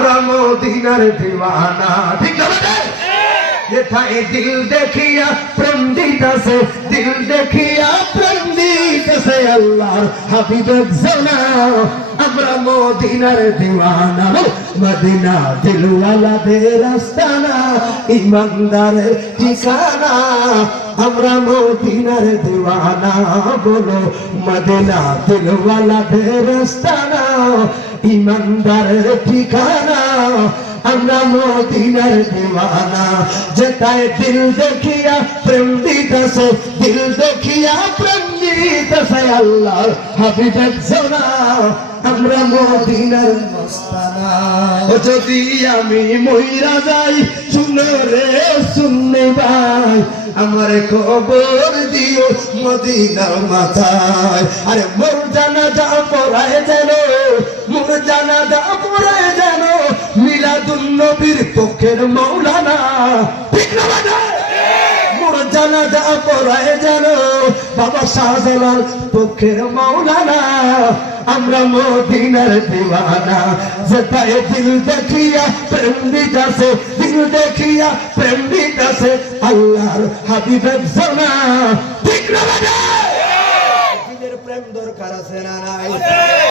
আমরা মদিনার দিওয়ানা ঠিক না বেটা এটাই দিল দেখিয়া প্রেম দিতেছে দিল দেখিয়া প্রেম দিতেছে আল্লাহর হাবিবের জানা আমরা মদিনার দিওয়ানা মদিনা দিলওয়ালাদের আস্তানা ইমানদারের ঠিকানা আমরা মদিনার দিওয়ানা বলো মদিনা দিলওয়ালাদের আস্তানা ইমানদারের ঠিকানা আমরা মদিনার দিওয়ানা যেটাই দিল দেখিয়া প্রেম দিতেছে দিল দেখিয়া প্রেম দিতেছে আল্লাহর হাবিবের জানা আমরা মদিনার মস্তানা ও যদি আমি মইরা যাই শুনো রে শুননে ভাই আমার খবর দিও মদিনার মাথায় আরে মোর জানাজা পড়ায় যেন মোর জানাজা পড়ায় যেন মিলাদুন নবীর পক্ষের মাওলানা ঠিক না বাবা মোর জানাজা পড়ায় যেন বাবা শাহজালাল পক্ষের মাওলানা আমরা মদিনার দিওয়ানা যেটাই দিল দেখিয়া প্রেম দিতেছে দিল দেখিয়া প্রেম দিতেছে আল্লাহর হাবিবের জানা ঠিক না বাবা দিলের প্রেম দরকার আছে না নাই